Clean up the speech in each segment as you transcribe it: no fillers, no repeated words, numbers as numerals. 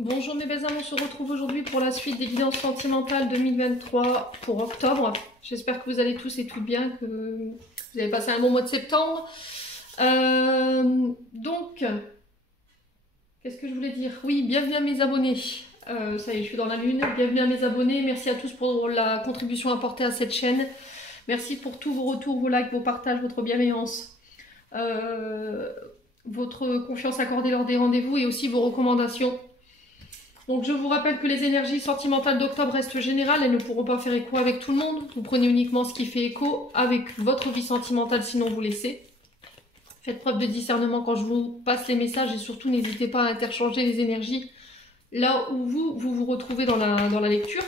Bonjour mes belles âmes, on se retrouve aujourd'hui pour la suite des guidances sentimentales 2023 pour octobre. J'espère que vous allez tous et toutes bien, que vous avez passé un bon mois de septembre. Donc, qu'est-ce que je voulais dire? Oui, bienvenue à mes abonnés. Ça y est, je suis dans la lune. Bienvenue à mes abonnés. Merci à tous pour la contribution apportée à cette chaîne. Merci pour tous vos retours, vos likes, vos partages, votre bienveillance. Votre confiance accordée lors des rendez-vous et aussi vos recommandations. Donc je vous rappelle que les énergies sentimentales d'octobre restent générales, elles ne pourront pas faire écho avec tout le monde. Vous prenez uniquement ce qui fait écho avec votre vie sentimentale, sinon vous laissez. Faites preuve de discernement quand je vous passe les messages et surtout n'hésitez pas à interchanger les énergies là où vous retrouvez dans la lecture.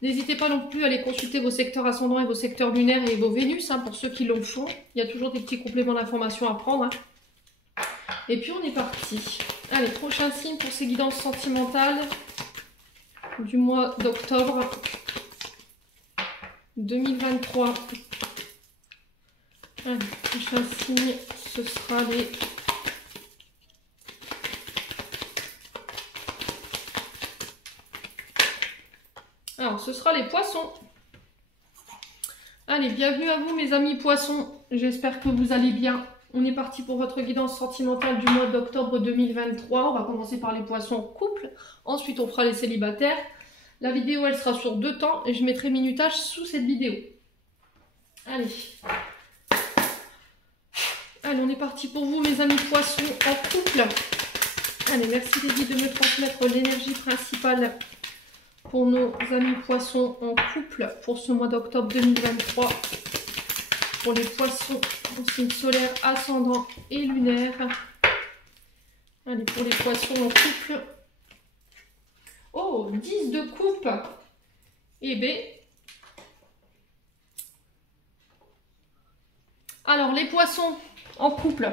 N'hésitez pas non plus à aller consulter vos secteurs ascendants et vos secteurs lunaires et vos Vénus, pour ceux qui le font. Il y a toujours des petits compléments d'informations à prendre. Et puis on est parti. Allez, prochain signe pour ces guidances sentimentales du mois d'octobre 2023. Allez, prochain signe, ce sera les... Alors, ce sera les poissons. Allez, bienvenue à vous mes amis poissons. J'espère que vous allez bien. On est parti pour votre guidance sentimentale du mois d'octobre 2023. On va commencer par les poissons couple. Ensuite, on fera les célibataires. La vidéo, elle sera sur 2 temps et je mettrai minutage sous cette vidéo. Allez. Allez, on est parti pour vous, mes amis poissons en couple. Allez, merci les guides de me transmettre l'énergie principale pour nos amis poissons en couple pour ce mois d'octobre 2023. Pour les poissons en signe solaire, ascendant et lunaire. Allez, pour les poissons en couple. Oh, 10 de coupe. Et B. Alors, les poissons en couple.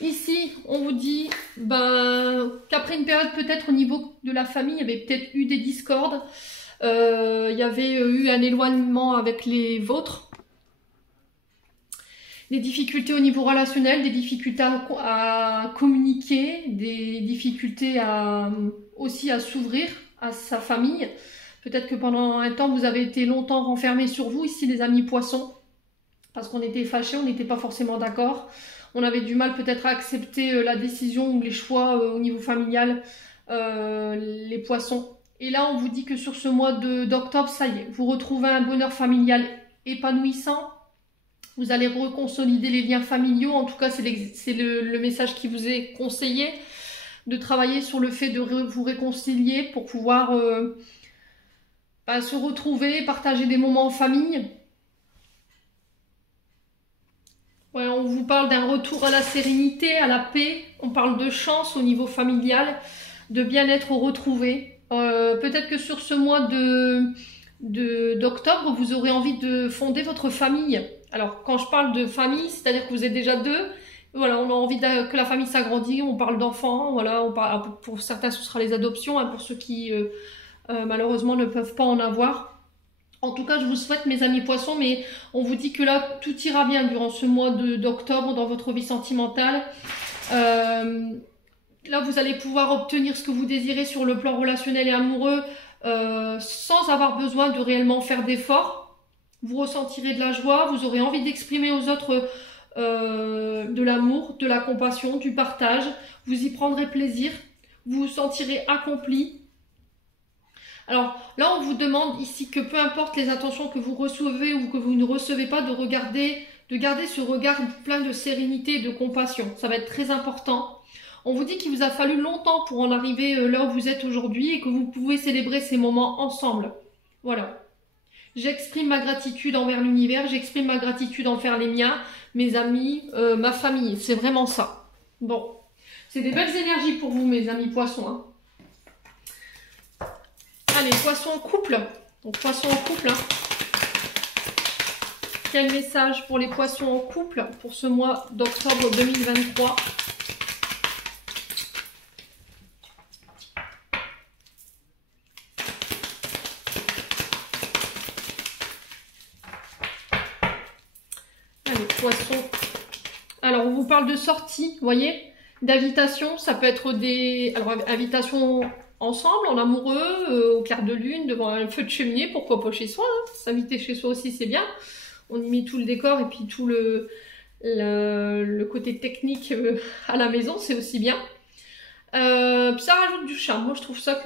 Ici, on vous dit qu'après une période peut-être au niveau de la famille, il y avait peut-être eu des discordes. Il y avait eu un éloignement avec les vôtres. Des difficultés au niveau relationnel, des difficultés à communiquer, des difficultés aussi à s'ouvrir à sa famille. Peut-être que pendant un temps, vous avez été longtemps renfermés sur vous, ici les amis poissons, parce qu'on était fâchés, on n'était pas forcément d'accord. On avait du mal peut-être à accepter la décision ou les choix au niveau familial, les poissons. Et là, on vous dit que sur ce mois d'octobre, ça y est, vous retrouvez un bonheur familial épanouissant. Vous allez reconsolider les liens familiaux. En tout cas, c'est le message qui vous est conseillé. De travailler sur le fait de vous réconcilier pour pouvoir se retrouver, partager des moments en famille. Ouais, on vous parle d'un retour à la sérénité, à la paix. On parle de chance au niveau familial, de bien-être retrouvé. Peut-être que sur ce mois d'octobre, vous aurez envie de fonder votre famille. Alors, quand je parle de famille, c'est-à-dire que vous êtes déjà 2. Voilà, on a envie que la famille s'agrandisse. On parle d'enfants. Voilà, pour certains, ce sera les adoptions. Pour ceux qui, malheureusement, ne peuvent pas en avoir. En tout cas, je vous souhaite, mes amis poissons, mais on vous dit que là, tout ira bien durant ce mois d'octobre dans votre vie sentimentale. Là, vous allez pouvoir obtenir ce que vous désirez sur le plan relationnel et amoureux sans avoir besoin de réellement faire d'efforts. Vous ressentirez de la joie, vous aurez envie d'exprimer aux autres de l'amour, de la compassion, du partage. Vous y prendrez plaisir, vous vous sentirez accompli. Alors là, on vous demande ici que peu importe les intentions que vous recevez ou que vous ne recevez pas, de garder ce regard plein de sérénité et de compassion. Ça va être très important. On vous dit qu'il vous a fallu longtemps pour en arriver là où vous êtes aujourd'hui et que vous pouvez célébrer ces moments ensemble. Voilà. J'exprime ma gratitude envers l'univers, j'exprime ma gratitude envers les miens, mes amis, ma famille. C'est vraiment ça. Bon, c'est des belles énergies pour vous, mes amis poissons. Allez, poissons en couple. Donc, poissons en couple. Quel message pour les poissons en couple pour ce mois d'octobre 2023 ? Allez, poissons. Alors, on vous parle de sortie, vous voyez ? d'invitations. Ça peut être des invitations ensemble, en amoureux, au clair de lune, devant un feu de cheminée, pourquoi pas chez soi. Hein. S'inviter chez soi aussi, c'est bien. On y met tout le décor et puis tout le côté technique à la maison, c'est aussi bien. Puis ça rajoute du charme. Moi, je trouve ça,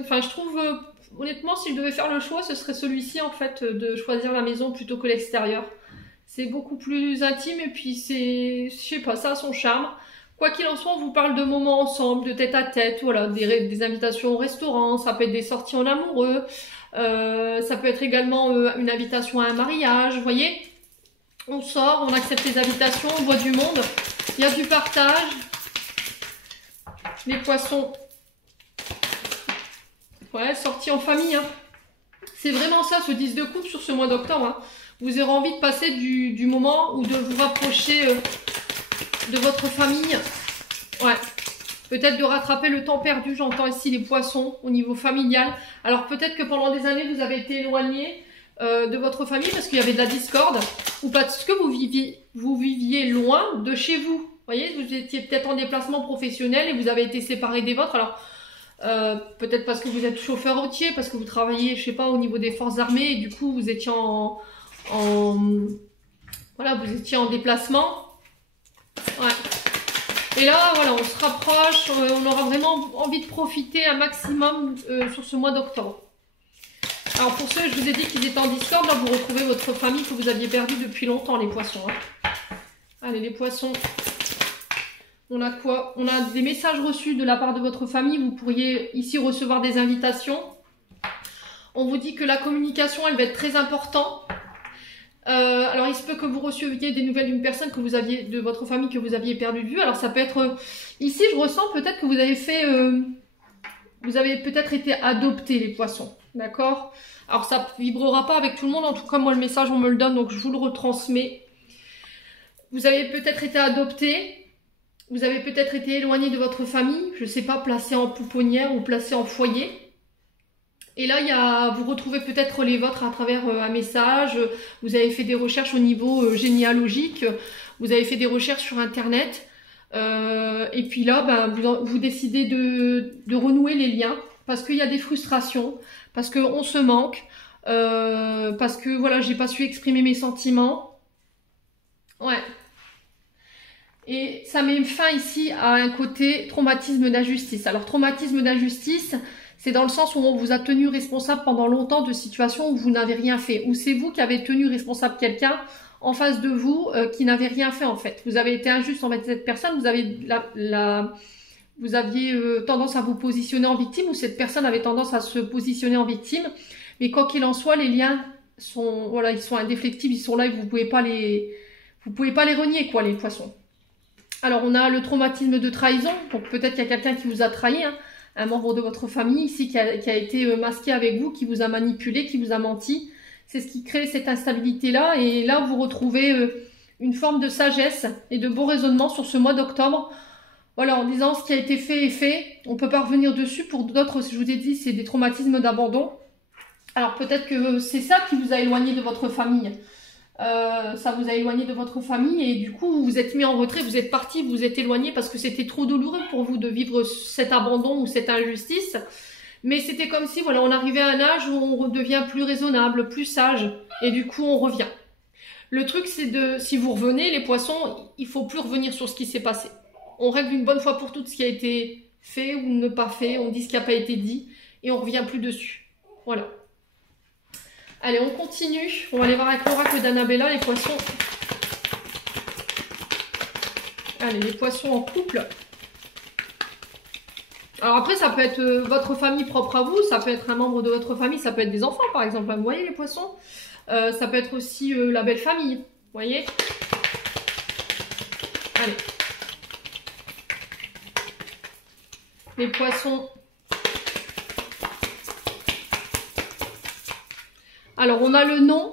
honnêtement, si je devais faire le choix, ce serait celui-ci en fait, de choisir la maison plutôt que l'extérieur. C'est beaucoup plus intime et puis je sais pas, ça a son charme. Quoi qu'il en soit, on vous parle de moments ensemble, de tête à tête, voilà, des invitations au restaurant, ça peut être des sorties en amoureux, ça peut être également une invitation à un mariage, vous voyez. On sort, on accepte les invitations, on voit du monde, il y a du partage. Les poissons, ouais, sortie en famille, hein. C'est vraiment ça, ce 10 de coupe sur ce mois d'octobre. Hein. Vous aurez envie de passer du moment ou de vous rapprocher de votre famille. Ouais. Peut-être de rattraper le temps perdu, j'entends ici les poissons au niveau familial. Alors peut-être que pendant des années, vous avez été éloigné de votre famille parce qu'il y avait de la discorde ou parce que vous viviez loin de chez vous. Vous voyez, vous étiez peut-être en déplacement professionnel et vous avez été séparés des vôtres. Alors peut-être parce que vous êtes chauffeur routier, parce que vous travaillez, je sais pas, au niveau des forces armées et du coup vous étiez voilà, vous étiez en déplacement. Ouais. Et là, voilà, on se rapproche, on aura vraiment envie de profiter un maximum sur ce mois d'octobre. Alors pour ceux, je vous ai dit qu'ils étaient en discorde, là vous retrouvez votre famille que vous aviez perdue depuis longtemps, les poissons. Hein. Allez, les poissons. On a quoi? On a des messages reçus de la part de votre famille. Vous pourriez ici recevoir des invitations. On vous dit que la communication, elle va être très importante. Alors, il se peut que vous receviez des nouvelles d'une personne que vous aviez, de votre famille que vous aviez perdu de vue. Alors, ça peut être... ici, je ressens peut-être que vous avez fait... vous avez peut-être été adopté, les poissons. D'accord? Alors, ça ne vibrera pas avec tout le monde. En tout cas, moi, le message, on me le donne, donc je vous le retransmets. Vous avez peut-être été adopté. Vous avez peut-être été éloigné de votre famille, je ne sais pas, placé en pouponnière ou placé en foyer. Et là, vous retrouvez peut-être les vôtres à travers un message. Vous avez fait des recherches au niveau généalogique. Vous avez fait des recherches sur Internet. Et puis là, ben, vous décidez de renouer les liens parce qu'il y a des frustrations, parce qu'on se manque, parce que voilà, j'ai pas su exprimer mes sentiments. Ouais. Et ça met fin ici à un côté traumatisme d'injustice. Alors, traumatisme d'injustice, c'est dans le sens où on vous a tenu responsable pendant longtemps de situations où vous n'avez rien fait. Ou c'est vous qui avez tenu responsable quelqu'un en face de vous qui n'avait rien fait en fait. Vous avez été injuste envers cette personne, vous aviez tendance à vous positionner en victime ou cette personne avait tendance à se positionner en victime. Mais quoi qu'il en soit, les liens sont, voilà, ils sont indéfectibles, ils sont là et vous pouvez pas les renier quoi, les poissons. Alors, on a le traumatisme de trahison. Donc, peut-être qu'il y a quelqu'un qui vous a trahi, hein, un membre de votre famille ici qui a été masqué avec vous, qui vous a manipulé, qui vous a menti. C'est ce qui crée cette instabilité-là. Et là, vous retrouvez une forme de sagesse et de bon raisonnement sur ce mois d'octobre. Voilà, en disant ce qui a été fait est fait. On ne peut pas revenir dessus. Pour d'autres, je vous ai dit, c'est des traumatismes d'abandon. Alors, peut-être que c'est ça qui vous a éloigné de votre famille. Ça vous a éloigné de votre famille et du coup vous vous êtes mis en retrait, vous êtes parti, vous vous êtes éloigné parce que c'était trop douloureux pour vous de vivre cet abandon ou cette injustice. Mais c'était comme si voilà, on arrivait à un âge où on devient plus raisonnable, plus sage et du coup on revient. Le truc c'est si vous revenez les poissons, il faut plus revenir sur ce qui s'est passé. On règle une bonne fois pour toutes ce qui a été fait ou ne pas fait, on dit ce qui n'a pas été dit et on revient plus dessus. Voilà. Allez, on continue. On va aller voir avec l'oracle d'Annabella, les poissons. Allez, les poissons en couple. Alors après, ça peut être votre famille propre à vous, ça peut être un membre de votre famille, ça peut être des enfants par exemple. Vous voyez les poissons, ça peut être aussi la belle famille. Vous voyez. Allez. Les poissons. Alors, on a le nom.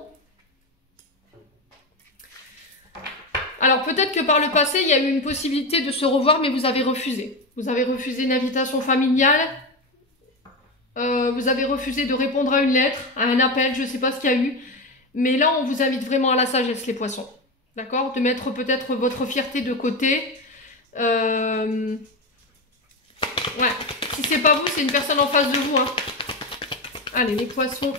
Alors, peut-être que par le passé, il y a eu une possibilité de se revoir, mais vous avez refusé. Vous avez refusé une invitation familiale. Vous avez refusé de répondre à une lettre, à un appel, je ne sais pas ce qu'il y a eu. Mais là, on vous invite vraiment à la sagesse, les poissons. D'accord? De mettre peut-être votre fierté de côté. Ouais. Si c'est pas vous, c'est une personne en face de vous. Hein. Allez, les poissons.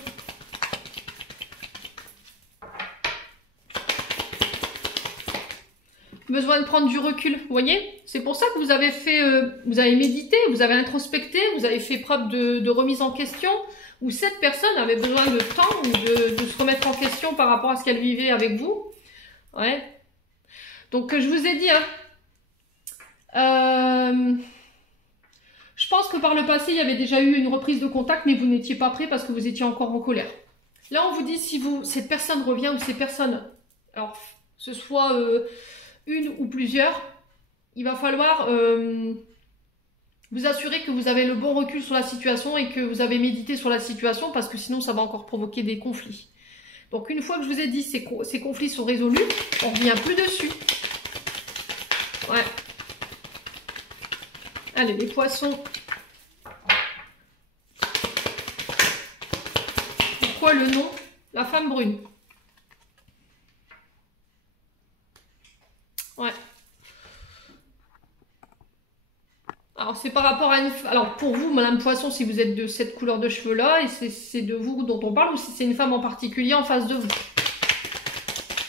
Besoin de prendre du recul, vous voyez? C'est pour ça que vous avez fait, vous avez médité, vous avez introspecté, vous avez fait preuve de remise en question, où cette personne avait besoin de temps ou de se remettre en question par rapport à ce qu'elle vivait avec vous. Ouais. Donc, je vous ai dit, hein, je pense que par le passé, il y avait déjà eu une reprise de contact, mais vous n'étiez pas prêt parce que vous étiez encore en colère. Là, on vous dit si cette personne revient ou ces personnes, alors, que ce soit une ou plusieurs, il va falloir vous assurer que vous avez le bon recul sur la situation et que vous avez médité sur la situation parce que sinon, ça va encore provoquer des conflits. Donc, une fois que je vous ai dit ces conflits sont résolus, on ne revient plus dessus. Ouais. Allez, les poissons. Pourquoi le nom? La femme brune. Ouais. Alors, c'est par rapport à une... Alors, pour vous, Madame Poisson, si vous êtes de cette couleur de cheveux-là, et c'est de vous dont on parle, ou si c'est une femme en particulier en face de vous.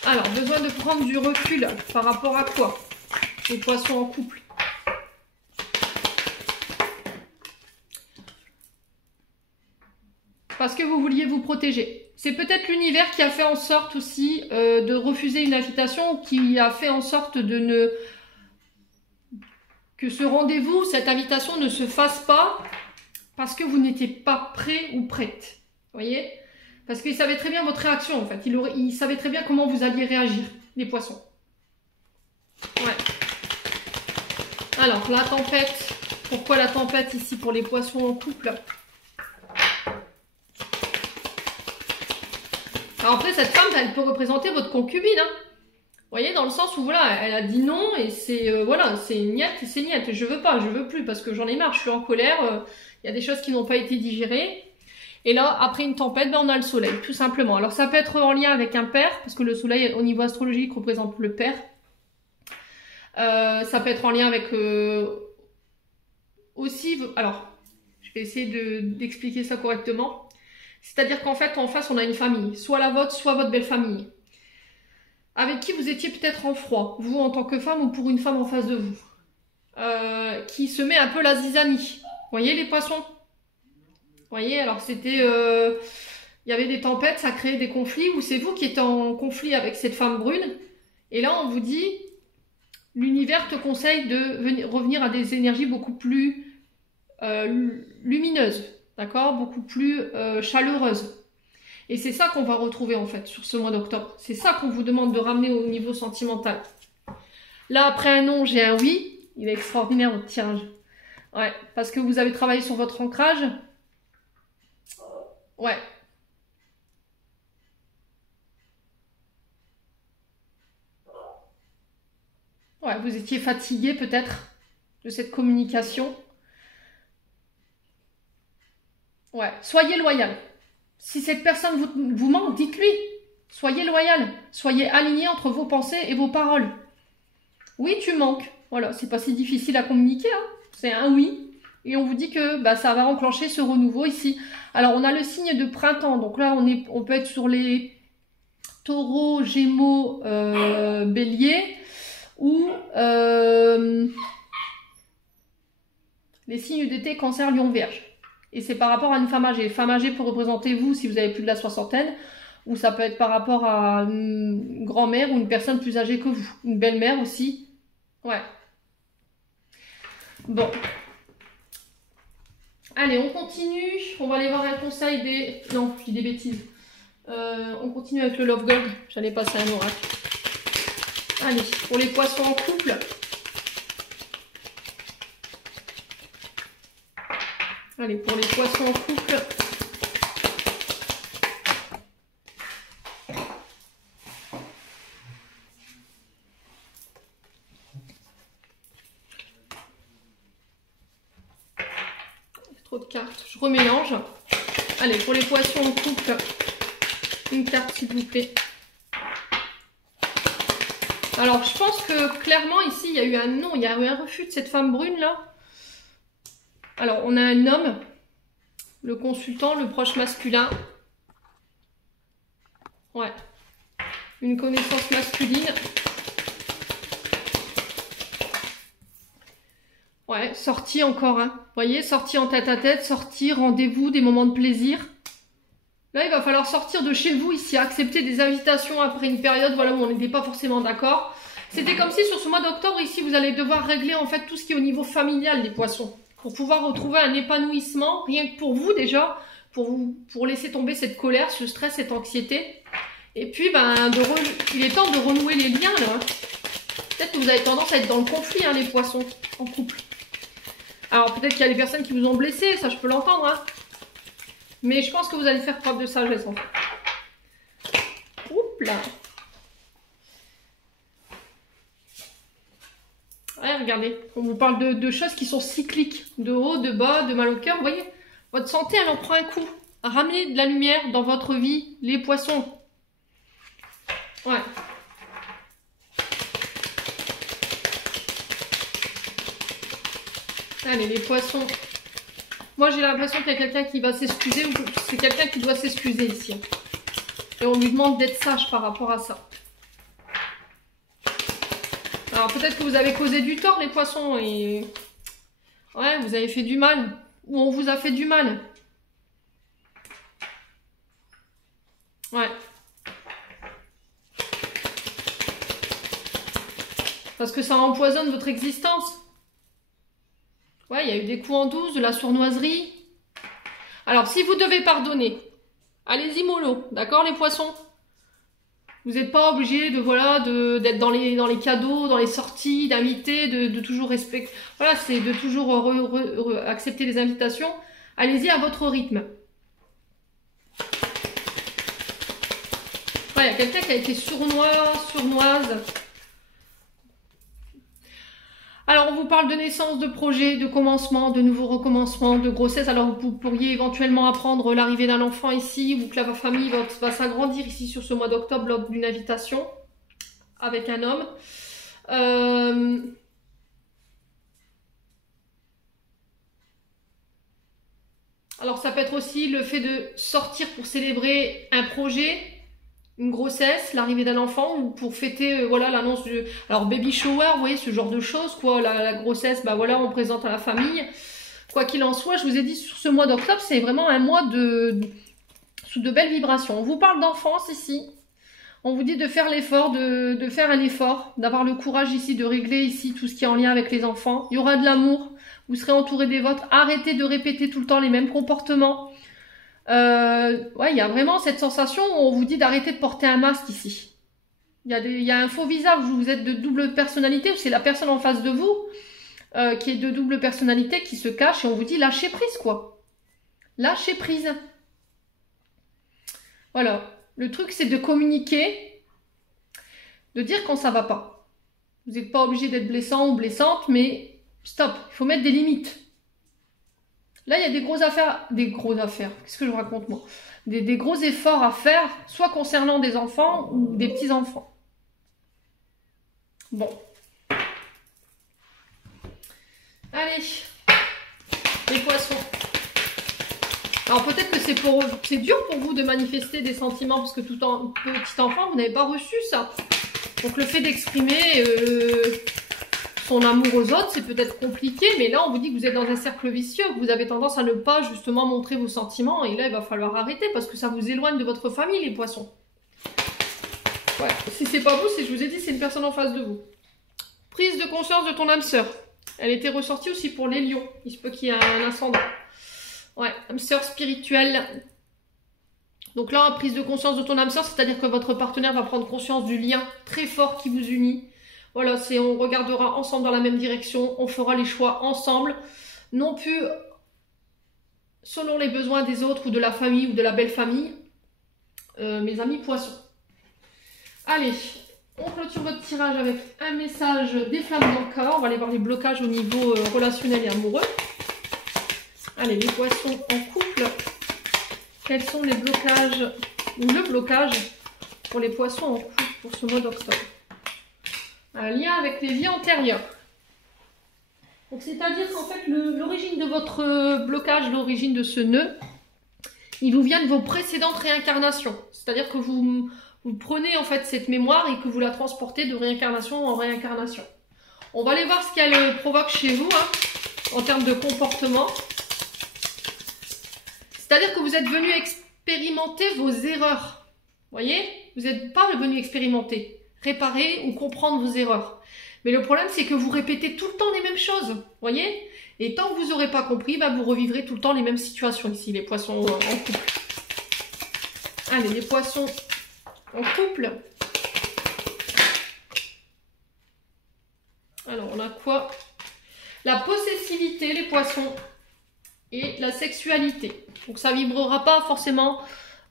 Alors, besoin de prendre du recul par rapport à quoi? Les poissons en couple. Parce que vous vouliez vous protéger. C'est peut-être l'univers qui a fait en sorte aussi de refuser une invitation, qui a fait en sorte de ne... que ce rendez-vous, cette invitation ne se fasse pas parce que vous n'étiez pas prêt ou prête. Vous voyez? Parce qu'il savait très bien votre réaction, en fait. Il savait très bien comment vous alliez réagir, les poissons. Ouais. Alors, la tempête. Pourquoi la tempête ici pour les poissons en couple? Alors après, cette femme, elle peut représenter votre concubine, hein. Vous voyez, dans le sens où, voilà, elle a dit non, et c'est, voilà, c'est niette, et c'est niette, je veux pas, je veux plus, parce que j'en ai marre, je suis en colère, il y a des choses qui n'ont pas été digérées. Et là, après une tempête, ben, on a le soleil, tout simplement. Alors, ça peut être en lien avec un père, parce que le soleil, au niveau astrologique, représente le père. Ça peut être en lien avec, aussi, alors, je vais essayer d'expliquer ça correctement. C'est-à-dire qu'en fait, en face, on a une famille, soit la vôtre, soit votre belle famille, avec qui vous étiez peut-être en froid, vous en tant que femme ou pour une femme en face de vous, qui se met un peu la zizanie. Vous voyez les poissons? Vous voyez, alors c'était... il y avait des tempêtes, ça créait des conflits, ou c'est vous qui êtes en conflit avec cette femme brune, et là on vous dit, l'univers te conseille de revenir à des énergies beaucoup plus lumineuses, d'accord? Beaucoup plus chaleureuses. Et c'est ça qu'on va retrouver en fait sur ce mois d'octobre. C'est ça qu'on vous demande de ramener au niveau sentimental. Là, après un non, j'ai un oui. Il est extraordinaire votre tirage. Ouais, parce que vous avez travaillé sur votre ancrage. Ouais. Ouais, vous étiez fatigué peut-être de cette communication. Ouais, soyez loyal. Si cette personne vous manque, dites-lui. Soyez loyal. Soyez aligné entre vos pensées et vos paroles. Oui, tu manques. Voilà, c'est pas si difficile à communiquer. Hein. C'est un oui. Et on vous dit que bah, ça va enclencher ce renouveau ici. Alors, on a le signe de printemps. Donc là, on peut être sur les taureaux, gémeaux, béliers. Ou les signes d'été, cancer, lion, vierge. Et c'est par rapport à une femme âgée. Femme âgée peut représenter vous si vous avez plus de la soixantaine. Ou ça peut être par rapport à une grand-mère ou une personne plus âgée que vous. Une belle-mère aussi. Ouais. Bon. Allez, on continue. On va aller voir un conseil des... Non, je dis des bêtises. On continue avec le Love Gold. J'allais passer un oracle. Allez, pour les poissons en couple. Allez, pour les poissons en couple. Trop de cartes. Je remélange. Allez, pour les poissons en couple, une carte s'il vous plaît. Alors, je pense que clairement ici, il y a eu un non, il y a eu un refus de cette femme brune là. Alors, on a un homme, le consultant, le proche masculin. Ouais. Une connaissance masculine. Ouais, sortie encore, hein. Vous voyez, sortie en tête-à-tête, sortie, rendez-vous, des moments de plaisir. Là, il va falloir sortir de chez vous ici, accepter des invitations après une période voilà, où on n'était pas forcément d'accord. C'était comme si sur ce mois d'octobre, ici, vous allez devoir régler en fait tout ce qui est au niveau familial des poissons. Pour pouvoir retrouver un épanouissement, rien que pour vous déjà, pour laisser tomber cette colère, ce stress, cette anxiété. Et puis, il est temps de renouer les liens là. Peut-être que vous avez tendance à être dans le conflit, hein, les poissons, en couple. Alors peut-être qu'il y a des personnes qui vous ont blessé, ça je peux l'entendre, hein. Mais je pense que vous allez faire preuve de sagesse en fait. Oups là. Ouais, regardez, on vous parle de choses qui sont cycliques, de haut, de bas, de mal au cœur. Vous voyez, votre santé, elle en prend un coup. Ramenez de la lumière dans votre vie, les poissons. Ouais. Allez, les poissons. Moi, j'ai l'impression qu'il y a quelqu'un qui va s'excuser ou que c'est quelqu'un qui doit s'excuser ici. Et on lui demande d'être sage par rapport à ça. Alors, peut-être que vous avez causé du tort, les poissons, et... Ouais, vous avez fait du mal. Ou on vous a fait du mal. Ouais. Parce que ça empoisonne votre existence. Ouais, il y a eu des coups en douce, de la sournoiserie. Alors, si vous devez pardonner, allez-y mollo, d'accord les poissons? Vous n'êtes pas obligé d'être dans les cadeaux, dans les sorties, d'inviter, de toujours respecter. Voilà, c'est de toujours accepter les invitations. Allez-y à votre rythme. Ouais, il y a quelqu'un qui a été sournoise. Alors, on vous parle de naissance, de projet, de commencement, de nouveaux recommencements, de grossesse. Alors, vous pourriez éventuellement apprendre l'arrivée d'un enfant ici ou que la famille va s'agrandir ici sur ce mois d'octobre lors d'une invitation avec un homme. Alors, ça peut être aussi le fait de sortir pour célébrer un projet, une grossesse, l'arrivée d'un enfant, ou pour fêter voilà l'annonce du alors baby shower, vous voyez ce genre de choses quoi, la grossesse, bah voilà, on présente à la famille. Quoi qu'il en soit, je vous ai dit sur ce mois d'octobre, c'est vraiment un mois sous de belles vibrations. On vous parle d'enfance ici. On vous dit de faire l'effort, de faire un effort, d'avoir le courage ici, de régler ici tout ce qui est en lien avec les enfants. Il y aura de l'amour, vous serez entouré des vôtres. Arrêtez de répéter tout le temps les mêmes comportements. Ouais, il y a vraiment cette sensation où on vous dit d'arrêter de porter un masque ici. Il y a un faux visage où vous êtes de double personnalité, où c'est la personne en face de vous qui est de double personnalité qui se cache et on vous dit lâchez prise quoi. Lâchez prise. Voilà. Le truc c'est de communiquer, de dire quand ça va pas. Vous n'êtes pas obligé d'être blessant ou blessante, mais stop, il faut mettre des limites. Là, il y a des grosses affaires, qu'est-ce que je raconte moi? Des gros efforts à faire, soit concernant des enfants ou des petits-enfants. Bon. Allez, les poissons. Alors peut-être que c'est dur pour vous de manifester des sentiments, parce que tout en petit enfant, vous n'avez pas reçu ça. Donc le fait d'exprimer... son amour aux autres, c'est peut-être compliqué, mais là, on vous dit que vous êtes dans un cercle vicieux, que vous avez tendance à ne pas justement montrer vos sentiments, et là, il va falloir arrêter, parce que ça vous éloigne de votre famille, les poissons. Ouais, si c'est pas vous, je vous ai dit, c'est une personne en face de vous. Prise de conscience de ton âme sœur. Elle était ressortie aussi pour les lions. Il se peut qu'il y ait un ascendant. Ouais, âme sœur spirituelle. Donc là, prise de conscience de ton âme sœur, c'est-à-dire que votre partenaire va prendre conscience du lien très fort qui vous unit. Voilà, on regardera ensemble dans la même direction, on fera les choix ensemble, non plus selon les besoins des autres ou de la famille ou de la belle famille, mes amis poissons. Allez, on clôture votre tirage avec un message des flammes dans le corps. On va aller voir les blocages au niveau relationnel et amoureux. Allez, les poissons en couple, quels sont les blocages, ou le blocage pour les poissons en couple pour ce mois d'octobre? Un lien avec les vies antérieures. Donc c'est-à-dire qu'en fait, l'origine de votre blocage, l'origine de ce nœud, il vous vient de vos précédentes réincarnations. C'est-à-dire que vous prenez en fait cette mémoire et que vous la transportez de réincarnation en réincarnation. On va aller voir ce qu'elle provoque chez vous, hein, en termes de comportement. C'est-à-dire que vous êtes venu expérimenter vos erreurs. Vous voyez? Vous n'êtes pas venu expérimenter, réparer ou comprendre vos erreurs. Mais le problème, c'est que vous répétez tout le temps les mêmes choses. Vous voyez? Et tant que vous n'aurez pas compris, bah, vous revivrez tout le temps les mêmes situations ici, les poissons en couple. Allez, les poissons en couple. Alors, on a quoi? La possessivité, les poissons, et la sexualité. Donc, ça vibrera pas forcément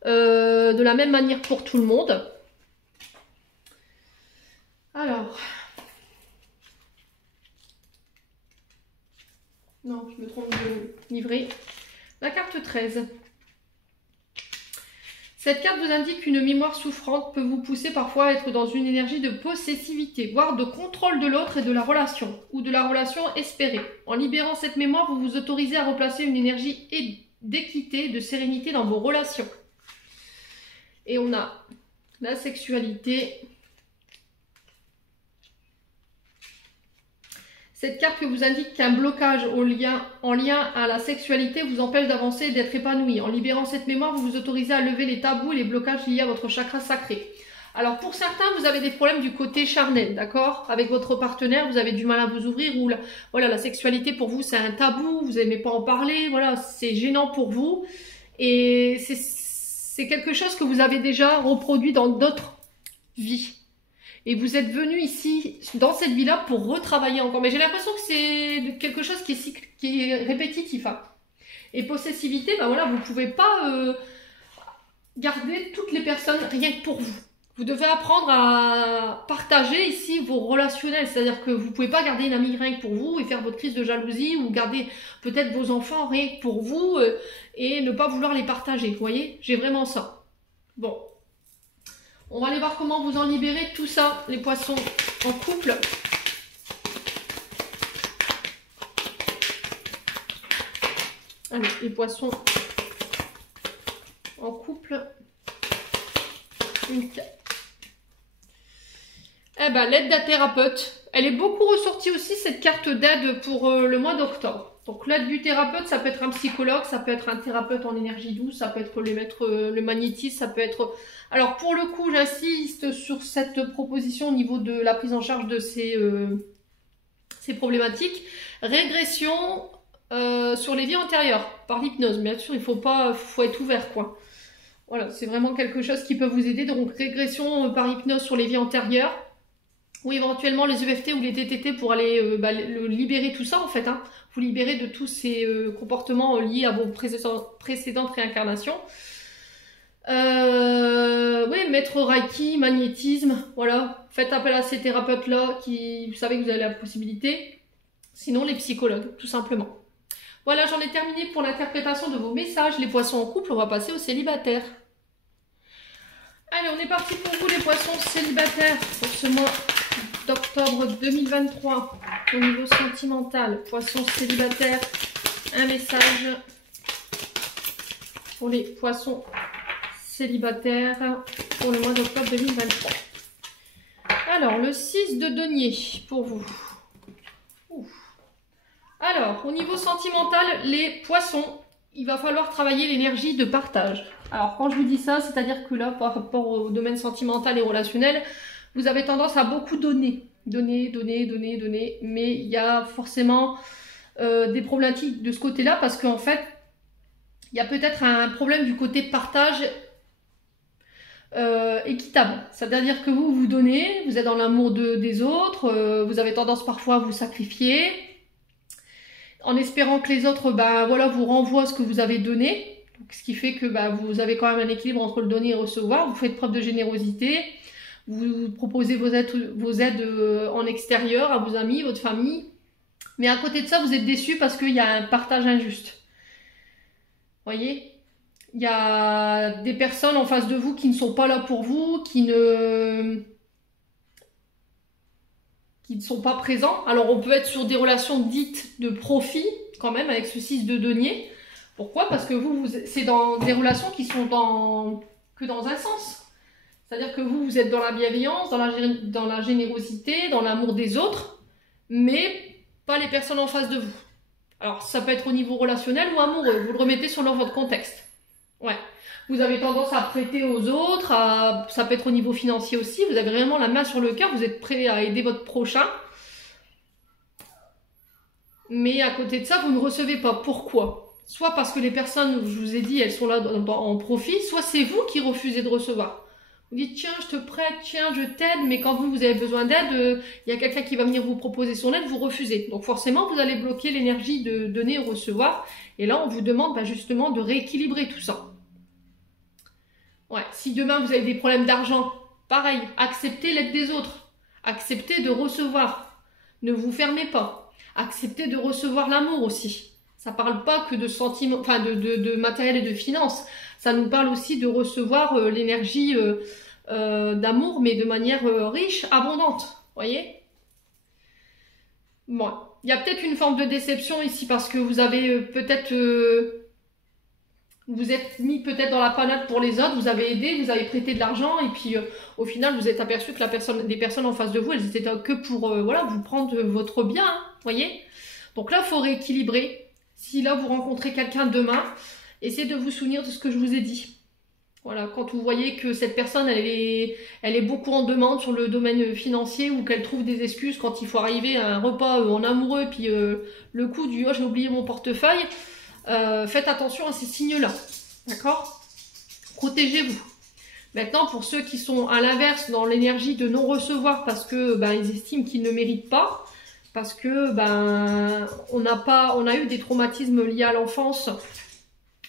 de la même manière pour tout le monde. Alors... Non, je me trompe de livret. La carte 13. Cette carte vous indique qu'une mémoire souffrante peut vous pousser parfois à être dans une énergie de possessivité, voire de contrôle de l'autre et de la relation, ou de la relation espérée. En libérant cette mémoire, vous vous autorisez à replacer une énergie d'équité, de sérénité dans vos relations. Et on a la sexualité. Cette carte vous indique qu'un blocage en lien à la sexualité vous empêche d'avancer et d'être épanoui. En libérant cette mémoire, vous vous autorisez à lever les tabous et les blocages liés à votre chakra sacré. Alors pour certains, vous avez des problèmes du côté charnel, d'accord? Avec votre partenaire, vous avez du mal à vous ouvrir ou voilà, la sexualité pour vous c'est un tabou, vous n'aimez pas en parler, voilà, c'est gênant pour vous. Et c'est quelque chose que vous avez déjà reproduit dans d'autres vies. Et vous êtes venu ici, dans cette vie-là, pour retravailler encore. Mais j'ai l'impression que c'est quelque chose qui est répétitif. Hein. Et possessivité, ben voilà, vous ne pouvez pas garder toutes les personnes rien que pour vous. Vous devez apprendre à partager ici vos relationnels. C'est-à-dire que vous ne pouvez pas garder une amie rien que pour vous et faire votre crise de jalousie ou garder peut-être vos enfants rien que pour vous et ne pas vouloir les partager. Vous voyez, j'ai vraiment ça. Bon. On va aller voir comment vous en libérer tout ça, les poissons en couple. Allez, les poissons en couple. Une carte. Eh ben, l'aide d'un thérapeute. Elle est beaucoup ressortie aussi, cette carte d'aide pour le mois d'octobre. Donc l'aide du thérapeute, ça peut être un psychologue, ça peut être un thérapeute en énergie douce, ça peut être le magnétisme, ça peut être... Alors pour le coup, j'insiste sur cette proposition au niveau de la prise en charge de ces problématiques. Régression sur les vies antérieures, par l'hypnose. Bien sûr, il faut être ouvert, quoi. Voilà, c'est vraiment quelque chose qui peut vous aider. Donc régression par hypnose sur les vies antérieures. Ou éventuellement les EFT ou les TTT pour aller libérer tout ça en fait. Hein. Vous libérer de tous ces comportements liés à vos précédentes réincarnations. Oui, maître Reiki, magnétisme, voilà. Faites appel à ces thérapeutes-là qui, vous savez que vous avez la possibilité. Sinon, les psychologues, tout simplement. Voilà, j'en ai terminé pour l'interprétation de vos messages. Les poissons en couple, on va passer aux célibataires. Allez, on est parti pour vous les poissons célibataires pour ce mois d'octobre 2023 au niveau sentimental. Poissons célibataires, un message pour les poissons célibataires pour le mois d'octobre 2023. Alors, le 6 de denier pour vous. Ouf. Alors, au niveau sentimental, les poissons, il va falloir travailler l'énergie de partage. Alors, quand je vous dis ça, c'est-à-dire que là, par rapport au domaine sentimental et relationnel, vous avez tendance à beaucoup donner. Donner, mais il y a forcément des problématiques de ce côté-là parce qu'en fait, il y a peut-être un problème du côté partage équitable. C'est-à-dire que vous donnez, vous êtes dans l'amour des autres, vous avez tendance parfois à vous sacrifier en espérant que les autres voilà, vous renvoient ce que vous avez donné. Donc, ce qui fait que vous avez quand même un équilibre entre le donner et recevoir. Vous faites preuve de générosité. Vous proposez vos aides en extérieur à vos amis, votre famille. Mais à côté de ça, vous êtes déçus parce qu'il y a un partage injuste. Vous voyez ? Il y a des personnes en face de vous qui ne sont pas là pour vous, qui qui ne sont pas présents. Alors on peut être sur des relations dites de profit quand même avec ce 6 de denier. Pourquoi? Parce que c'est dans des relations qui sont que dans un sens. C'est-à-dire que vous êtes dans la bienveillance, dans la générosité, dans l'amour des autres, mais pas les personnes en face de vous. Alors ça peut être au niveau relationnel ou amoureux, vous le remettez sur votre contexte. Ouais. Vous avez tendance à prêter aux autres, ça peut être au niveau financier aussi, vous avez vraiment la main sur le cœur, vous êtes prêt à aider votre prochain. Mais à côté de ça, vous ne recevez pas. Pourquoi? Soit parce que les personnes, je vous ai dit, elles sont là en profit, soit c'est vous qui refusez de recevoir. Vous dites, tiens, je te prête, tiens, je t'aide, mais quand vous avez besoin d'aide, il y a quelqu'un qui va venir vous proposer son aide, vous refusez. Donc forcément, vous allez bloquer l'énergie de donner et recevoir. Et là, on vous demande justement de rééquilibrer tout ça. Ouais, si demain vous avez des problèmes d'argent, pareil, acceptez l'aide des autres. Acceptez de recevoir. Ne vous fermez pas. Acceptez de recevoir l'amour aussi. Ça ne parle pas que de sentiments, enfin de matériel et de finances. Ça nous parle aussi de recevoir l'énergie d'amour, mais de manière riche, abondante. Voyez? Bon, il y a peut-être une forme de déception ici parce que vous avez peut-être... vous êtes mis peut-être dans la panade pour les autres, vous avez aidé, vous avez prêté de l'argent et puis au final vous êtes aperçu que des personnes en face de vous, elles étaient que pour voilà, vous prendre votre bien, hein, voyez. Donc là, il faut rééquilibrer. Si là vous rencontrez quelqu'un demain, essayez de vous souvenir de ce que je vous ai dit. Voilà, quand vous voyez que cette personne, elle est beaucoup en demande sur le domaine financier ou qu'elle trouve des excuses quand il faut arriver à un repas en amoureux, puis le coup du « oh, j'ai oublié mon portefeuille », faites attention à ces signes-là, d'accord? Protégez-vous. Maintenant, pour ceux qui sont à l'inverse, dans l'énergie de non-recevoir parce que ils estiment qu'ils ne méritent pas, parce que on a eu des traumatismes liés à l'enfance,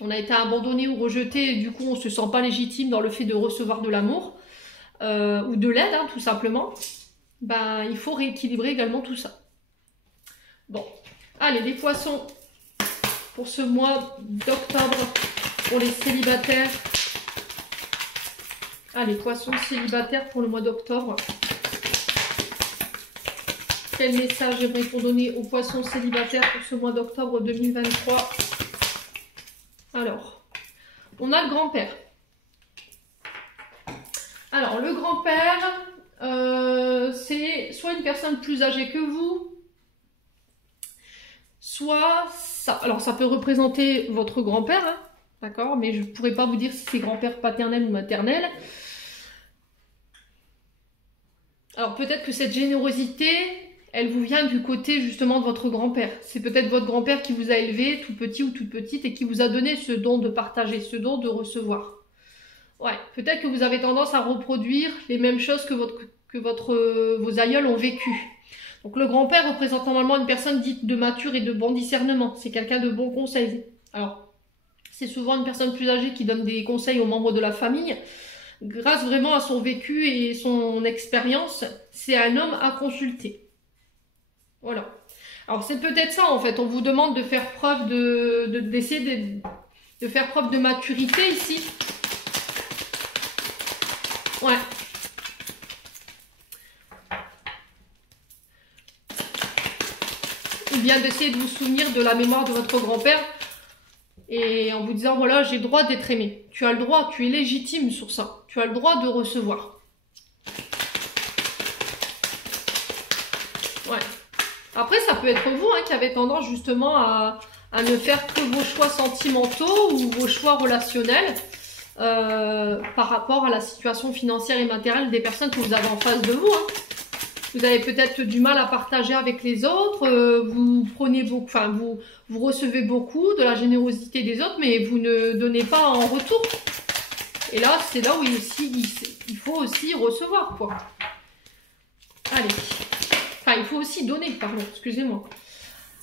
on a été abandonné ou rejeté, et du coup on se sent pas légitime dans le fait de recevoir de l'amour ou de l'aide, hein, tout simplement. Il faut rééquilibrer également tout ça. Bon, allez les poissons. Pour ce mois d'octobre, pour les célibataires. Ah, les poissons célibataires pour le mois d'octobre. Quel message j'aimerais pour donner aux poissons célibataires pour ce mois d'octobre 2023? Alors, on a le grand-père. Alors, le grand-père, c'est soit une personne plus âgée que vous, soit ça. Alors ça peut représenter votre grand-père, hein, d'accord, mais je ne pourrais pas vous dire si c'est grand-père paternel ou maternel. Alors peut-être que cette générosité, elle vous vient du côté justement de votre grand-père. C'est peut-être votre grand-père qui vous a élevé tout petit ou toute petite et qui vous a donné ce don de partager, ce don de recevoir. Ouais, peut-être que vous avez tendance à reproduire les mêmes choses que vos aïeuls ont vécu. Donc le grand-père représente normalement une personne dite de mature et de bon discernement. C'est quelqu'un de bon conseil. Alors, c'est souvent une personne plus âgée qui donne des conseils aux membres de la famille. Grâce vraiment à son vécu et son expérience, c'est un homme à consulter. Voilà. Alors c'est peut-être ça en fait. On vous demande de faire preuve d'essayer de faire preuve de maturité ici. Ouais. Ou bien d'essayer de vous souvenir de la mémoire de votre grand-père et en vous disant voilà, j'ai le droit d'être aimé. Tu as le droit, tu es légitime sur ça. Tu as le droit de recevoir. Ouais. Après, ça peut être vous qui avez tendance justement à ne faire que vos choix sentimentaux ou vos choix relationnels par rapport à la situation financière et matérielle des personnes que vous avez en face de vous. Hein. Vous avez peut-être du mal à partager avec les autres, vous prenez beaucoup, enfin vous recevez beaucoup de la générosité des autres, mais vous ne donnez pas en retour. Et là, c'est là où il faut aussi recevoir, quoi. Allez. Enfin, il faut aussi donner, pardon, excusez-moi.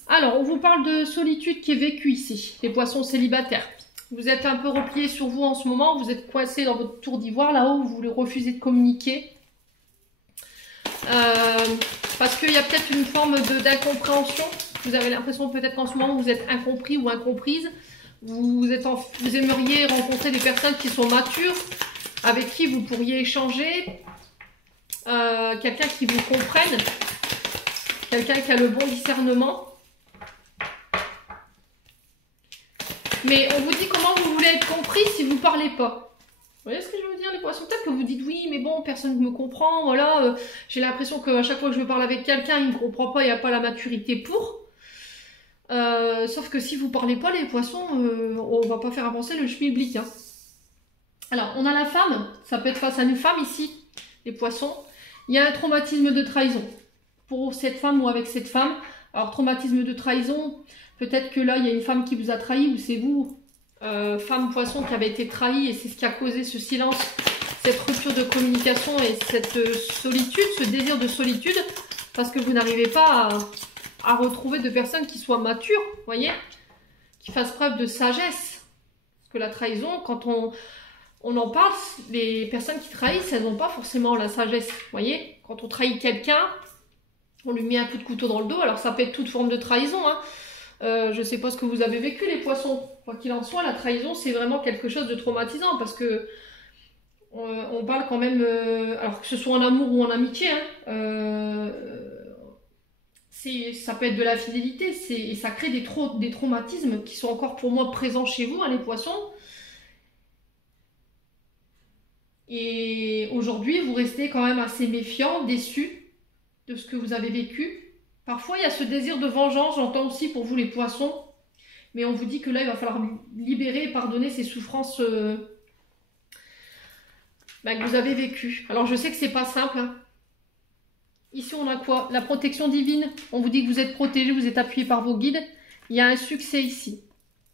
Alors, on vous parle de solitude qui est vécue ici, les poissons célibataires. Vous êtes un peu repliés sur vous en ce moment, vous êtes coincés dans votre tour d'ivoire, là-haut, vous refusez de communiquer. Parce qu'il y a peut-être une forme d'incompréhension. Vous avez l'impression peut-être qu'en ce moment, vous êtes incompris ou incomprise. Vous aimeriez rencontrer des personnes qui sont matures, avec qui vous pourriez échanger, quelqu'un qui vous comprenne. Quelqu'un qui a le bon discernement. Mais on vous dit comment vous voulez être compris si vous ne parlez pas. Vous voyez ce que je veux dire, les poissons? Peut-être que vous dites oui, mais bon, personne ne me comprend. Voilà, j'ai l'impression qu'à chaque fois que je parle avec quelqu'un, il ne me comprend pas, il n'y a pas la maturité pour. Sauf que si vous ne parlez pas, les poissons, on ne va pas faire avancer le schmilblick. Hein. Alors, on a la femme, ça peut être face à une femme ici, les poissons. Il y a un traumatisme de trahison pour cette femme ou avec cette femme. Alors, traumatisme de trahison, peut-être que là, il y a une femme qui vous a trahi ou c'est vous, femme poisson, qui avait été trahie et c'est ce qui a causé ce silence, cette rupture de communication et cette solitude, ce désir de solitude, parce que vous n'arrivez pas à retrouver de personnes qui soient matures, vous voyez, qui fassent preuve de sagesse. Parce que la trahison, quand on en parle, les personnes qui trahissent, elles n'ont pas forcément la sagesse, vous voyez. Quand on trahit quelqu'un, on lui met un coup de couteau dans le dos, alors ça peut être toute forme de trahison, hein. Je ne sais pas ce que vous avez vécu, les poissons. Quoi qu'il en soit, la trahison, c'est vraiment quelque chose de traumatisant, parce que on parle quand même, alors que ce soit en amour ou en amitié, hein, ça peut être de la fidélité, et ça crée des traumatismes qui sont encore pour moi présents chez vous, hein, les poissons. Et aujourd'hui, vous restez quand même assez méfiant, déçu de ce que vous avez vécu. Parfois, il y a ce désir de vengeance, j'entends aussi pour vous les poissons. Mais on vous dit que là, il va falloir libérer et pardonner ces souffrances que vous avez vécues. Alors, je sais que c'est pas simple. Hein. Ici, on a quoi? La protection divine. On vous dit que vous êtes protégé, vous êtes appuyé par vos guides. Il y a un succès ici.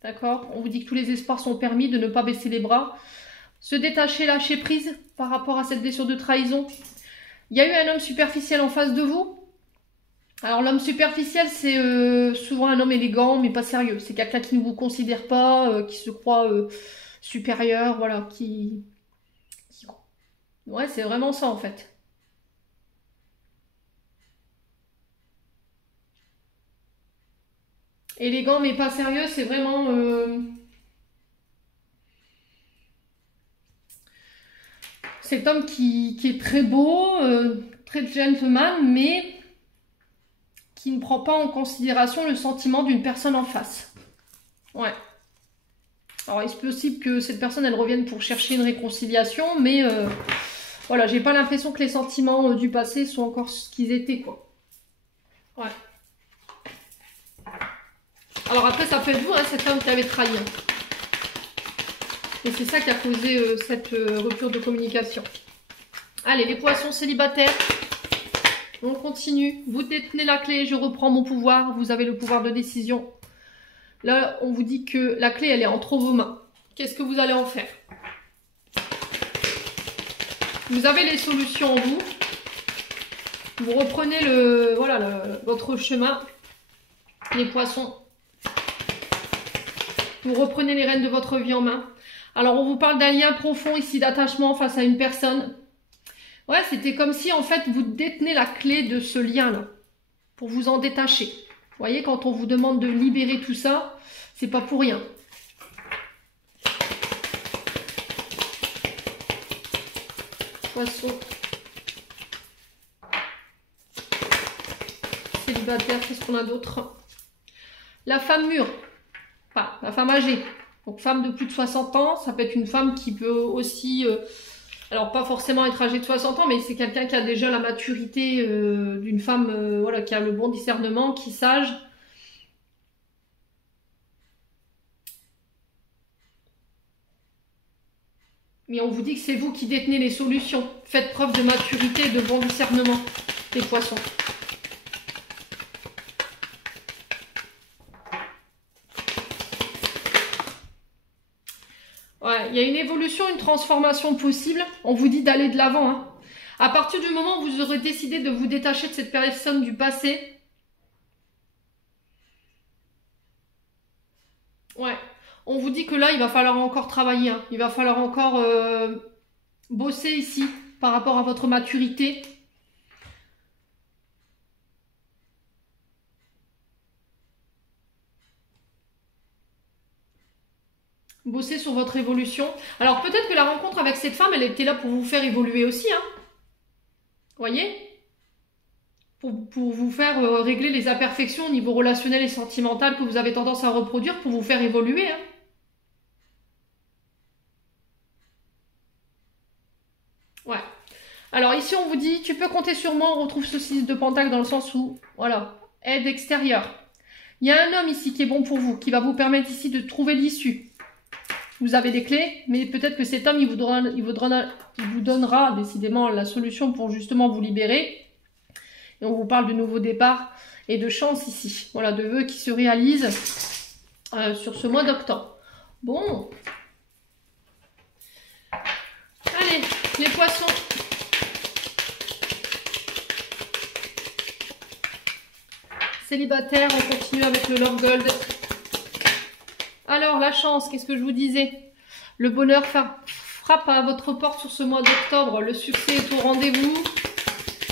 D'accord? On vous dit que tous les espoirs sont permis, de ne pas baisser les bras. Se détacher, lâcher prise par rapport à cette blessure de trahison. Il y a eu un homme superficiel en face de vous. Alors l'homme superficiel, c'est souvent un homme élégant, mais pas sérieux. C'est quelqu'un qui ne vous considère pas, qui se croit supérieur, voilà, Ouais, c'est vraiment ça en fait. Élégant, mais pas sérieux, c'est vraiment... cet homme qui est très beau, très gentleman, mais qui ne prend pas en considération le sentiment d'une personne en face. Ouais. Alors, il est possible que cette personne, elle revienne pour chercher une réconciliation, mais voilà, j'ai pas l'impression que les sentiments du passé sont encore ce qu'ils étaient, quoi. Ouais. Alors après, ça peut être vous, hein, cet homme qui avait trahi. Et c'est ça qui a causé cette rupture de communication. Allez, les poissons célibataires. On continue. Vous détenez la clé, je reprends mon pouvoir. Vous avez le pouvoir de décision. Là, on vous dit que la clé, elle est entre vos mains. Qu'est-ce que vous allez en faire? Vous avez les solutions en vous. Vous reprenez votre chemin. Les poissons. Vous reprenez les rênes de votre vie en main. Alors, on vous parle d'un lien profond ici d'attachement face à une personne. Ouais, c'était comme si, en fait, vous détenez la clé de ce lien-là pour vous en détacher. Vous voyez, quand on vous demande de libérer tout ça, c'est pas pour rien. Poisson. Célibataire, qu'est-ce qu'on a d'autre? La femme mûre. Enfin, la femme âgée. Donc, femme de plus de 60 ans, ça peut être une femme qui peut aussi... alors, pas forcément être âgée de 60 ans, mais c'est quelqu'un qui a déjà la maturité d'une femme voilà, qui a le bon discernement, qui est sage. Mais on vous dit que c'est vous qui détenez les solutions. Faites preuve de maturité et de bon discernement, les poissons. Ouais, il y a une évolution, une transformation possible. On vous dit d'aller de l'avant. Hein. À partir du moment où vous aurez décidé de vous détacher de cette personne du passé, ouais, on vous dit que là, il va falloir encore travailler. Hein. Il va falloir encore bosser ici par rapport à votre maturité. Bosser sur votre évolution. Alors peut-être que la rencontre avec cette femme, elle était là pour vous faire évoluer aussi. Hein. Vous voyez? pour vous faire régler les imperfections au niveau relationnel et sentimental que vous avez tendance à reproduire pour vous faire évoluer. Hein. Ouais. Alors ici, on vous dit, tu peux compter sur moi, on retrouve ce 6 de pentacle dans le sens où, voilà, aide extérieure. Il y a un homme ici qui est bon pour vous, qui va vous permettre ici de trouver l'issue. Vous avez des clés, mais peut-être que cet homme, il vous donnera décidément la solution pour justement vous libérer. Et on vous parle de nouveau départ et de chance ici. Voilà, de vœux qui se réalisent sur ce mois d'octobre. Bon. Allez, les poissons. Célibataire, on continue avec le Love Gold. Alors, la chance, qu'est-ce que je vous disais? Le bonheur frappe à votre porte sur ce mois d'octobre. Le succès est au rendez-vous.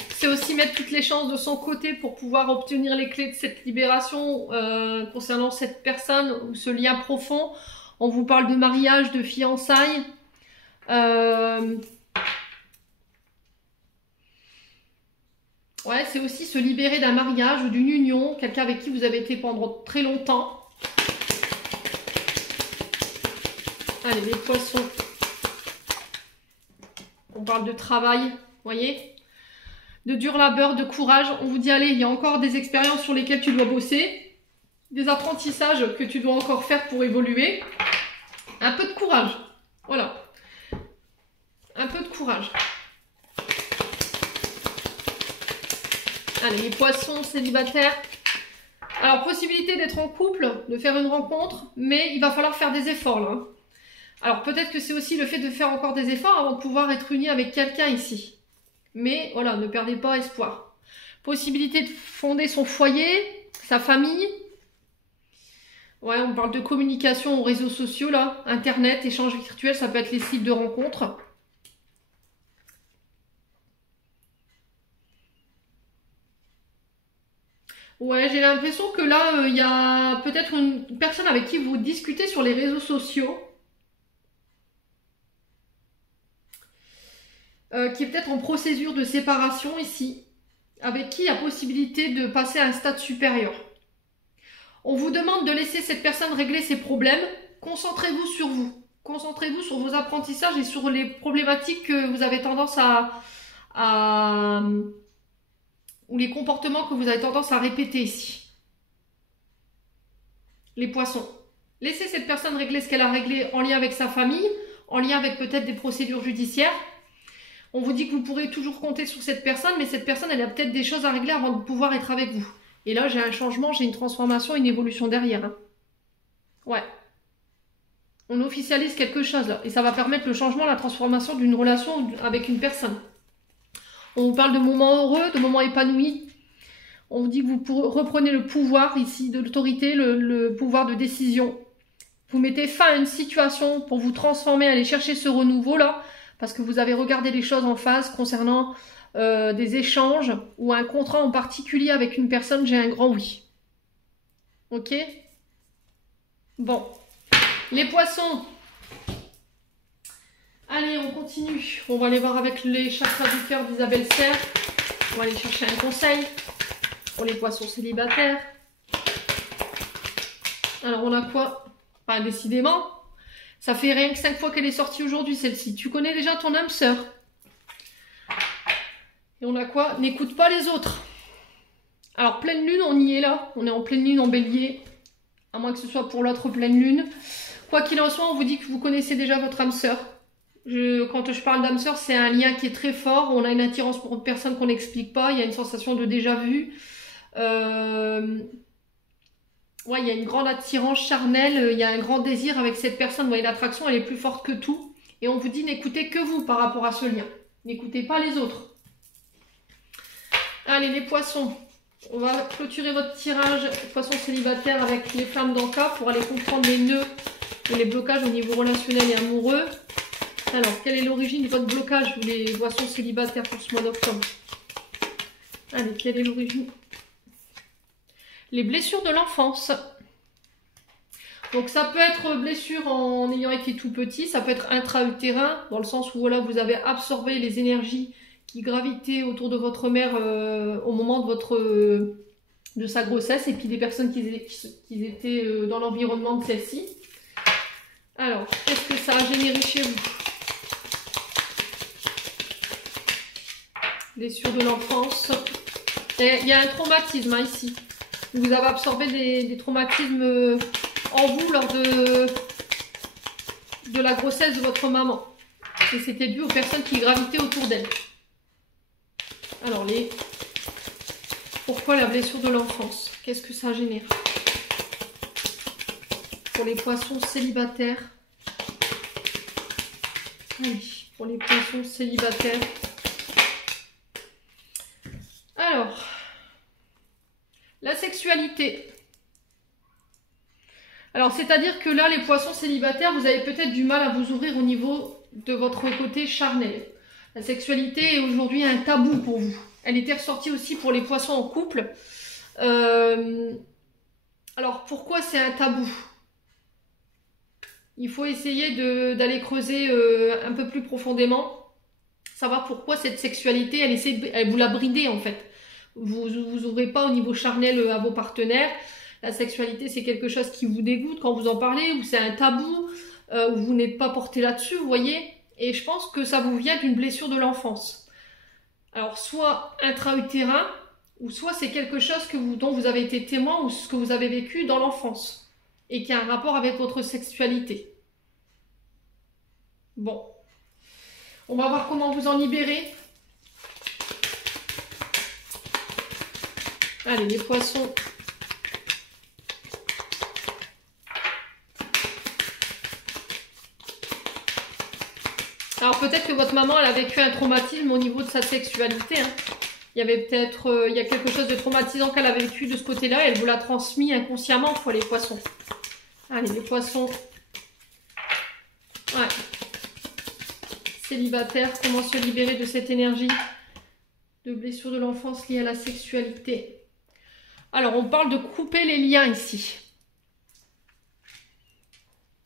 C'est aussi mettre toutes les chances de son côté pour pouvoir obtenir les clés de cette libération concernant cette personne ou ce lien profond. On vous parle de mariage, de fiançailles. Ouais, c'est aussi se libérer d'un mariage ou d'une union, quelqu'un avec qui vous avez été pendant très longtemps. Allez, les poissons. On parle de travail, voyez, de dur labeur, de courage. On vous dit, allez, il y a encore des expériences sur lesquelles tu dois bosser, des apprentissages que tu dois encore faire pour évoluer. Un peu de courage, voilà. Un peu de courage. Allez, les poissons célibataires. Alors, possibilité d'être en couple, de faire une rencontre, mais il va falloir faire des efforts là. Alors, peut-être que c'est aussi le fait de faire encore des efforts avant de pouvoir être uni avec quelqu'un ici. Mais voilà, ne perdez pas espoir. Possibilité de fonder son foyer, sa famille. Ouais, on parle de communication aux réseaux sociaux là, internet, échanges virtuels, ça peut être les sites de rencontres. Ouais, j'ai l'impression que là, il y a peut-être une personne avec qui vous discutez sur les réseaux sociaux. Qui est peut-être en procédure de séparation ici. Avec qui il y a possibilité de passer à un stade supérieur. On vous demande de laisser cette personne régler ses problèmes. Concentrez-vous sur vous. Concentrez-vous sur vos apprentissages et sur les problématiques que vous avez tendance ou les comportements que vous avez tendance à répéter ici. Les poissons. Laissez cette personne régler ce qu'elle a réglé en lien avec sa famille, en lien avec peut-être des procédures judiciaires. On vous dit que vous pourrez toujours compter sur cette personne, mais cette personne, elle a peut-être des choses à régler avant de pouvoir être avec vous. Et là, j'ai un changement, j'ai une transformation, une évolution derrière. Hein. Ouais. On officialise quelque chose là. Et ça va permettre le changement, la transformation d'une relation avec une personne. On vous parle de moments heureux, de moments épanouis. On vous dit que vous reprenez le pouvoir ici de l'autorité, le pouvoir de décision. Vous mettez fin à une situation pour vous transformer, aller chercher ce renouveau là, parce que vous avez regardé les choses en face concernant des échanges ou un contrat en particulier avec une personne, j'ai un grand oui. Ok? Bon. Les poissons. Allez, on continue. On va aller voir avec les chakras du cœur d'Isabelle Serre. On va aller chercher un conseil pour les poissons célibataires. Alors, on a quoi? Bah, décidément, ça fait rien que 5 fois qu'elle est sortie aujourd'hui, celle-ci. Tu connais déjà ton âme sœur. Et on a quoi? N'écoute pas les autres. Alors, pleine lune, on y est là. On est en pleine lune en bélier. À moins que ce soit pour l'autre pleine lune. Quoi qu'il en soit, on vous dit que vous connaissez déjà votre âme sœur. Quand je parle d'âme sœur, c'est un lien qui est très fort. On a une attirance pour une personne qu'on n'explique pas. Il y a une sensation de déjà-vu. Ouais, il y a une grande attirance charnelle. Il y a un grand désir avec cette personne. Vous voyez, l'attraction, elle est plus forte que tout. Et on vous dit, n'écoutez que vous par rapport à ce lien. N'écoutez pas les autres. Allez, les poissons. On va clôturer votre tirage poissons célibataires avec les flammes d'Anka pour aller comprendre les nœuds et les blocages au niveau relationnel et amoureux. Alors, quelle est l'origine de votre blocage, les poissons célibataires pour ce mois d'octobre? Allez, quelle est l'origine? Les blessures de l'enfance. Donc, ça peut être blessure en ayant été tout petit, ça peut être intra-utérin, dans le sens où voilà, vous avez absorbé les énergies qui gravitaient autour de votre mère au moment de sa grossesse, et puis des personnes qui étaient dans l'environnement de celle-ci. Alors, qu'est-ce que ça a généré chez vous? Blessure de l'enfance. Il y a un traumatisme hein, ici. Vous avez absorbé des traumatismes en vous lors de la grossesse de votre maman. Et c'était dû aux personnes qui gravitaient autour d'elle. Alors, pourquoi la blessure de l'enfance? Qu'est-ce que ça génère? Pour les poissons célibataires. Oui, pour les poissons célibataires. Alors, la sexualité. Alors, c'est-à-dire que là, les poissons célibataires, vous avez peut-être du mal à vous ouvrir au niveau de votre côté charnel. La sexualité est aujourd'hui un tabou pour vous. Elle était ressortie aussi pour les poissons en couple. Alors, pourquoi c'est un tabou? Il faut essayer d'aller creuser un peu plus profondément, savoir pourquoi cette sexualité, elle vous la brider en fait. Vous ouvrez pas au niveau charnel à vos partenaires. La sexualité, c'est quelque chose qui vous dégoûte quand vous en parlez, ou c'est un tabou, où vous n'êtes pas porté là-dessus, vous voyez. Et je pense que ça vous vient d'une blessure de l'enfance. Alors, soit intra-utérin, ou soit c'est quelque chose dont vous avez été témoin, ou ce que vous avez vécu dans l'enfance, et qui a un rapport avec votre sexualité. Bon. On va voir comment vous en libérer. Allez, les poissons. Alors peut-être que votre maman, elle a vécu un traumatisme au niveau de sa sexualité. Hein. Il y avait peut-être, il y a quelque chose de traumatisant qu'elle a vécu de ce côté-là. Et elle vous l'a transmis inconsciemment, quoi, les poissons. Allez, les poissons. Ouais. Célibataire, comment se libérer de cette énergie de blessure de l'enfance liée à la sexualité. Alors, on parle de couper les liens ici.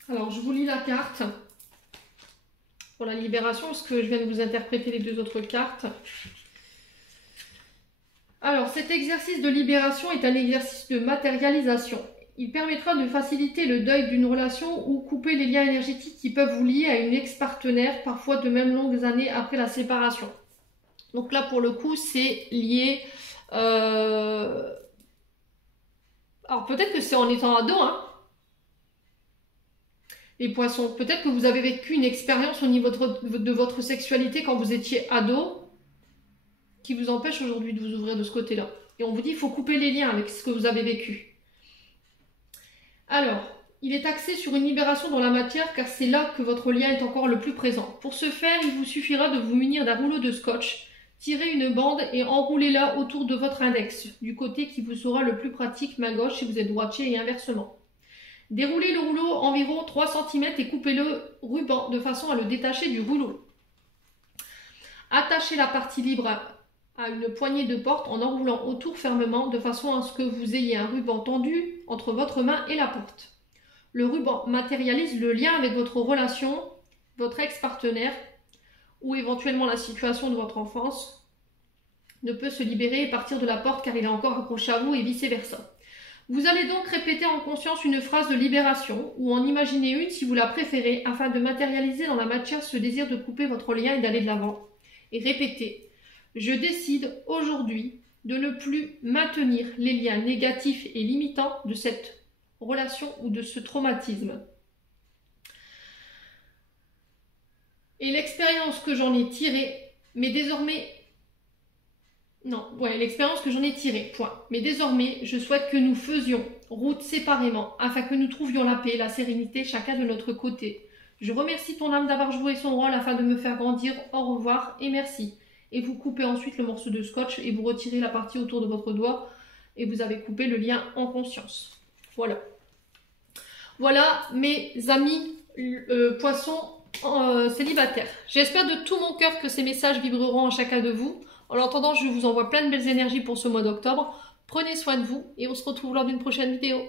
Alors, je vous lis la carte pour la libération, parce que je viens de vous interpréter les deux autres cartes. Alors, cet exercice de libération est un exercice de matérialisation. Il permettra de faciliter le deuil d'une relation ou couper les liens énergétiques qui peuvent vous lier à une ex-partenaire, parfois de même longues années après la séparation. Donc là, pour le coup, c'est lié... Alors, peut-être que c'est en étant ado, hein, les poissons. Peut-être que vous avez vécu une expérience au niveau de votre sexualité quand vous étiez ado, qui vous empêche aujourd'hui de vous ouvrir de ce côté-là. Et on vous dit, il faut couper les liens avec ce que vous avez vécu. Alors, il est axé sur une libération dans la matière car c'est là que votre lien est encore le plus présent. Pour ce faire, il vous suffira de vous munir d'un rouleau de scotch, tirer une bande et enroulez-la autour de votre index, du côté qui vous sera le plus pratique, main gauche si vous êtes droitier et inversement. Déroulez le rouleau environ 3 cm et coupez le ruban de façon à le détacher du rouleau. Attachez la partie libre à une poignée de porte en enroulant autour fermement de façon à ce que vous ayez un ruban tendu entre votre main et la porte. Le ruban matérialise le lien avec votre relation, votre ex-partenaire ou éventuellement la situation de votre enfance ne peut se libérer et partir de la porte car il est encore accroché à vous et vice-versa. Vous allez donc répéter en conscience une phrase de libération ou en imaginer une si vous la préférez afin de matérialiser dans la matière ce désir de couper votre lien et d'aller de l'avant. Et répétez. Je décide aujourd'hui de ne plus maintenir les liens négatifs et limitants de cette relation ou de ce traumatisme. Et l'expérience que j'en ai tirée, mais désormais... Non, ouais, l'expérience que j'en ai tirée, point. Mais désormais, je souhaite que nous faisions route séparément afin que nous trouvions la paix et la sérénité chacun de notre côté. Je remercie ton âme d'avoir joué son rôle afin de me faire grandir. Au revoir et merci. Et vous coupez ensuite le morceau de scotch et vous retirez la partie autour de votre doigt et vous avez coupé le lien en conscience. Voilà. Voilà mes amis poissons célibataires. J'espère de tout mon cœur que ces messages vibreront en chacun de vous. En attendant, je vous envoie plein de belles énergies pour ce mois d'octobre. Prenez soin de vous et on se retrouve lors d'une prochaine vidéo.